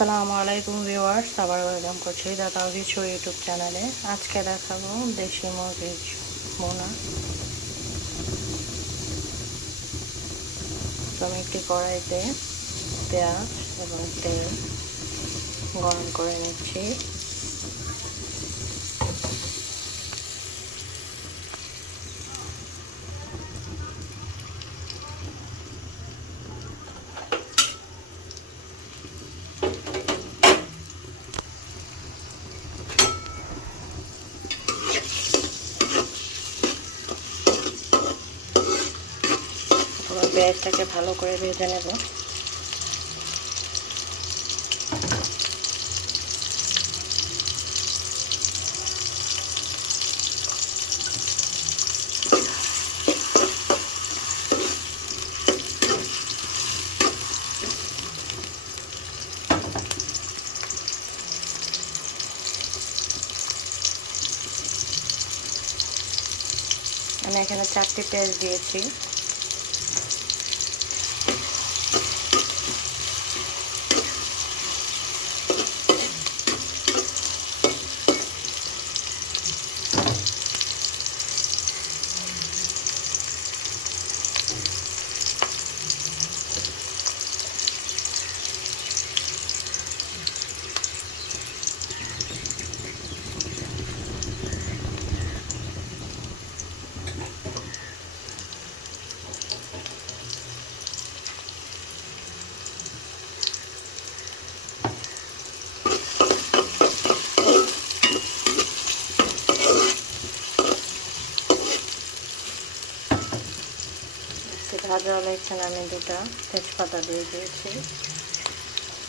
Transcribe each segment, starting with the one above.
আসসালামু আলাইকুম ভিউয়ার্স, আবার ওয়েলকাম করছি দাদা কিছু ইউটিউব চ্যানেলে। আজকে দেখাবো দেশি মুরগির মোনা। তো আমি একটি কড়াইতে পেঁয়াজ এবং তেল গরম করে নিচ্ছি পুরো পেঁয়াজটাকে ভালো করে ভেজে নেব। আমি এখানে চারটি পেঁয়াজ দিয়েছি। ভাজা এখানে আমি দুটা তেজপাতা দিয়ে দিয়েছি।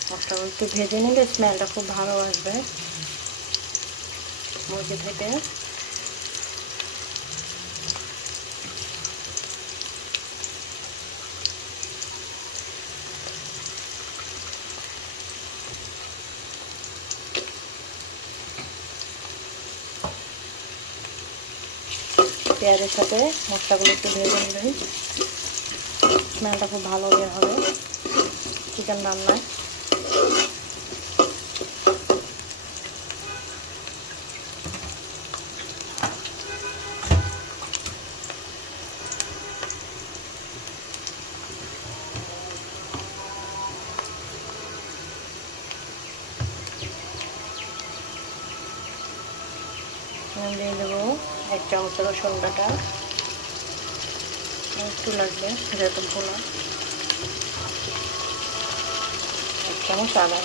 মশলাগুলো একটু ভেজে নিলে স্মেলটা খুব ভালো আসবে। মুরগি থেকে। পেঁয়াজের সাথে মশলাগুলো একটু ভেজে নিলেই স্মেলটা খুব ভালো বের হবে চিকেন রান্নায়। দিয়ে দেবো এক চামচ রসুন বাটা। একটু লাগবে যেহেতু ভোলা। এক আদা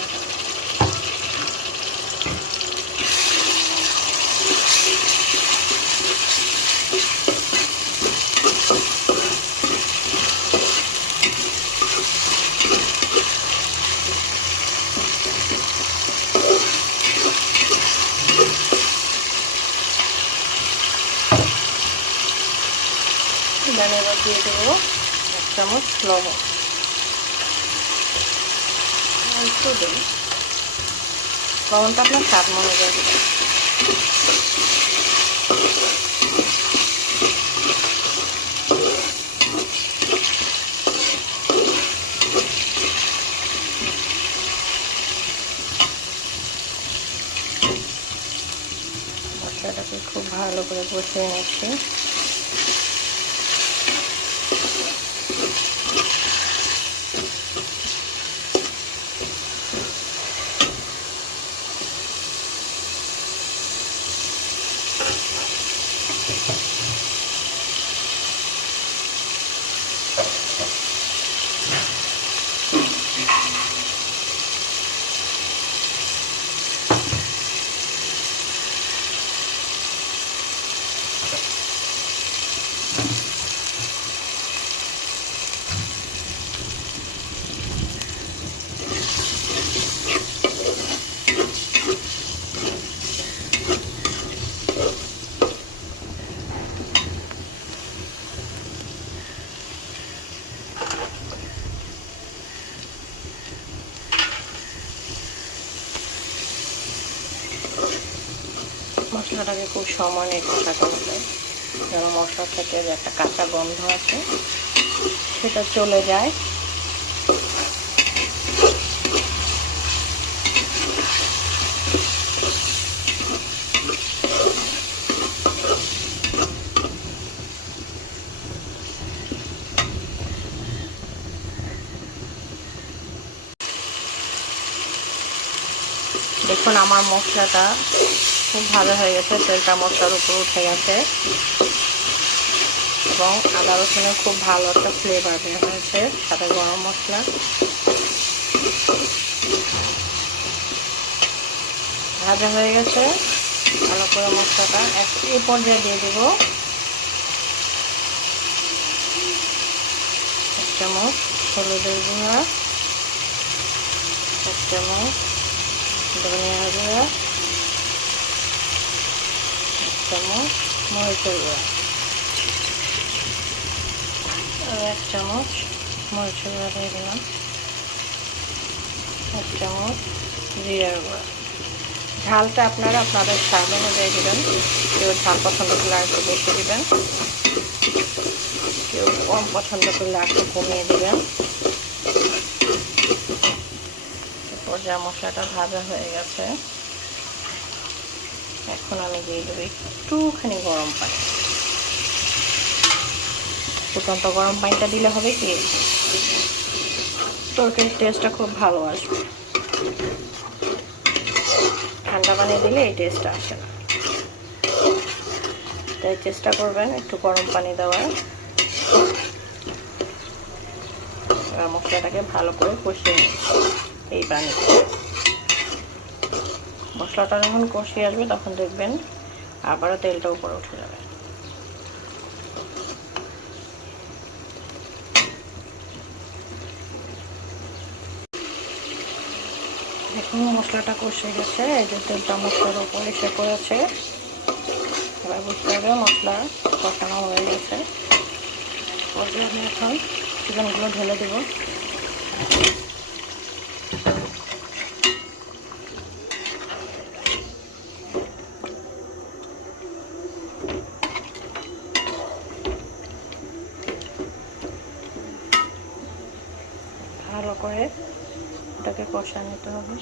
দেন এবার দিয়ে দেবো এক চামচ লবণ। একটু দিন লবণটা আপনার স্বাদ মনে যায় খুব ভালো করে বসিয়ে নিচ্ছি। মশলাটাকে খুব সময় নিয়ে কষাতে হবে। যেন মশলা থেকে যে একটা কাঁচা গন্ধ আছে, সেটা চলে যায়। দেখুন আমার মশলাটা খুব ভালো হয়ে গেছে তেলটা মশলার উপর উঠে গেছে। এবং আদা রসুনের খুব ভালো একটা ফ্লেভার বের হয়েছে সাথে গরম মশলা। ভাজা হয়ে গেছে, ভালো করে মশলাটা এক এই পর্যায়ে দিয়ে দেব। এক চামচ হলুদের গুঁড়া, এক চামচ ধনিয়া গুঁড়া চামচ, মরিচের গুঁড়া। আর এক চামচ মরিচের গুঁড়া দিয়ে দিলাম। এক চামচ জিরার গুঁড়া। ঝালটা আপনারা আপনাদের স্বাদ অনুযায়ী দেবেন। কেউ ঝাল পছন্দ করলে একটু বেশি দেবেন। কেউ কম পছন্দ করলে একটু কমিয়ে দেবেন। পর্যায়ে মশলাটা ভাজা হয়ে গেছে এখন আমি দিয়ে দেবো একটুখানি গরম পানি। ফুটন্ত গরম পানিটা দিলে হবে কি? তরকারির টেস্টটা খুব ভালো আসবে। ঠান্ডা পানি দিলে এই টেস্টটা আসে না। তাই চেষ্টা করবেন একটু গরম পানি দেওয়ার। মশলাটাকে ভালো করে কষিয়ে এই পানিতে। মশলাটা যখন কষিয়ে আসবে তখন দেখবেন আবারও তেলটা উপরে উঠে যাবে। দেখুন, মশলাটা কষে গেছে। এই যে তেলটা মশলার উপরে এসে করেছে এবার বুঝতে হবে মশলা কষানো হয়ে গেছে। আমি এখন চিকেনগুলো ঢেলে দেবো ভালো করে ওটাকে কষা নিতে হবে।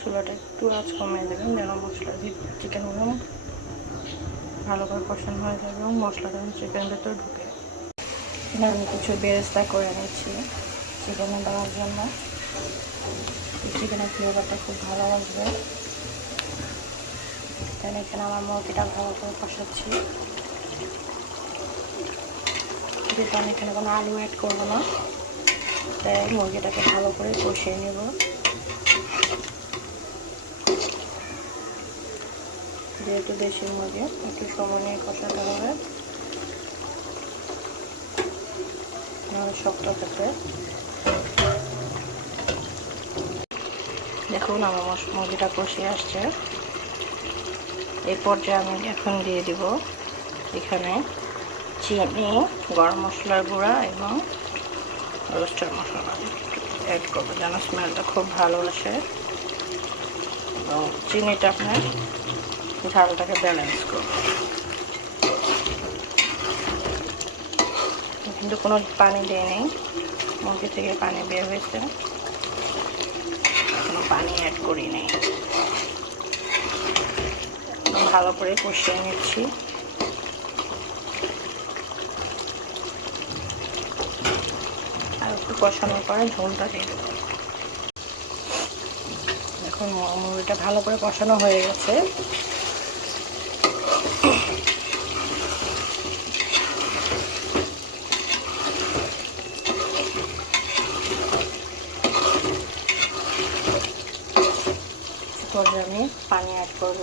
চুলাটা একটু আজ কমিয়ে দেবেন, যেন মশলার ভিতর চিকেনগুলো ভালো করে কষানো হয়ে যাবে এবং মশলাটা চিকেন ভেতর ঢুকে। আমি কিছু বেরেস্তা করে নিচ্ছি চিকেনে দেওয়ার জন্য। চিকেনের ফ্লেভারটা খুব ভালো আসবে। তাই এখানে আমার মুরগিটা ভালো করে কষাচ্ছি যেহেতু আমি এখানে কোনো আলু অ্যাড করব না, তাই মুরগিটাকে ভালো করে কষিয়ে নেব। যেহেতু দেশি মুরগি, একটু সময় নিয়ে কষাতে হবে। শক্ত থাকে দেখুন, আমার মুরগিটা কষিয়ে আসছে। এই পর্যায়ে আমি এখন দিয়ে দিব এখানে চিনি, গরম মশলার গুঁড়া এবং রোস্টার মশলা। অ্যাড করব, যেন স্মেলটা খুব ভালো আসে। এবং চিনিটা আপনার ঝালটাকে ব্যালেন্স করবে। কিন্তু কোনো পানি দেয়নি মুরগি থেকে পানি বের হয়েছে। কোনো পানি অ্যাড করি নেই। ভালো করে কষিয়ে নিচ্ছি। আর একটু কষানোর পরে ঝোলটা দিয়ে দেবো। এখন মুরগিটা ভালো করে কষানো হয়ে গেছে। আমি পানি অ্যাড করব।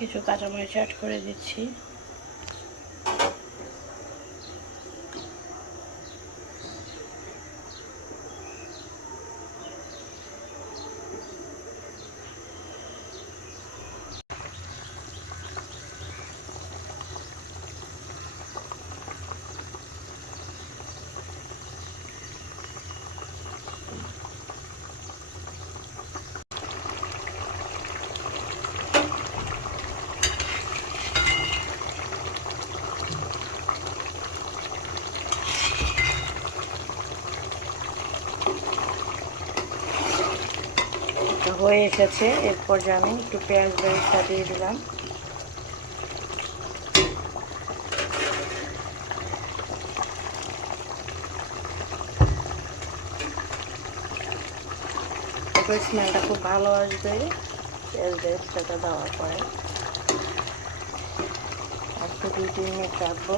কিছু কাঁচামরিচ অ্যাড করে দিচ্ছি। হয়ে এসেছে, এরপর যে আমি একটু পেঁয়াজ বেরেস্তা দিয়ে দিলাম। স্মেলটা খুব ভালো আসবে, পেঁয়াজ বেরেস্তাটা দেওয়ার পরে। একটু দুই, তিন মিনিট রাখব।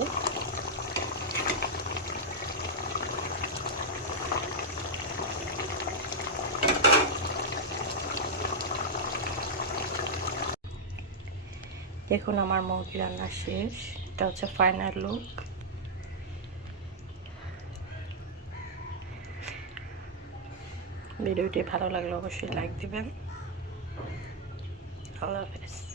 দেখুন আমার মুরগি রান্না শেষ। এটা হচ্ছে ফাইনাল লুক ভিডিওটি ভালো লাগলে অবশ্যই লাইক দেবেন। আল্লাহ হাফেজ।